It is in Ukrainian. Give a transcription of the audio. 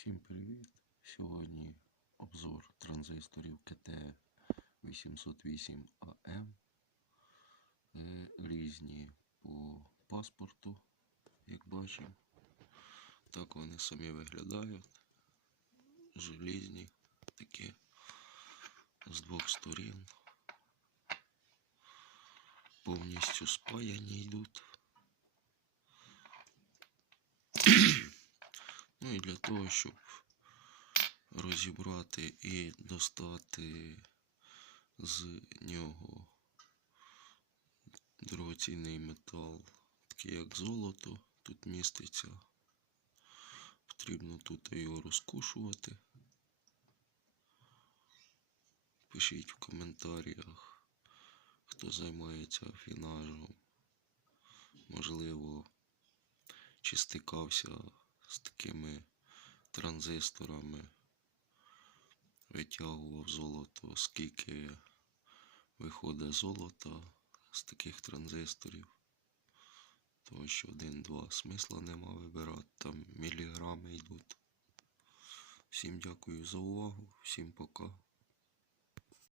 Всім привіт! Сьогодні обзор транзисторів КТ 808 АМ. Е, Різні по паспорту, як бачимо. Так вони самі виглядають. Желізні такі з двох сторін. Повністю спаяні йдуть. Ну і для того, щоб розібрати і достати з нього дорогоцінний метал, такий як золото, тут міститься. Потрібно тут його розкушувати. Пишіть в коментарях, хто займається афінажем. Можливо, чи стикався з такими транзисторами, витягував золото, скільки виходить золота з таких транзисторів. Тому що один-два смисла нема вибирати, там міліграми йдуть. Всім дякую за увагу, всім пока.